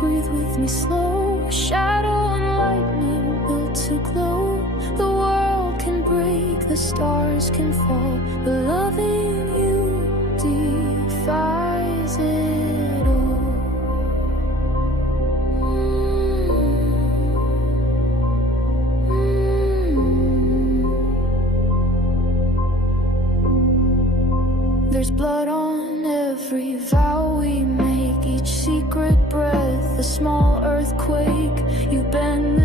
breathe with me slow. Shadow and lightning built to glow. The world can break, the stars can fall, but loving you defies it all. There's blood on every vow we make, each secret breath a small earthquake. You bend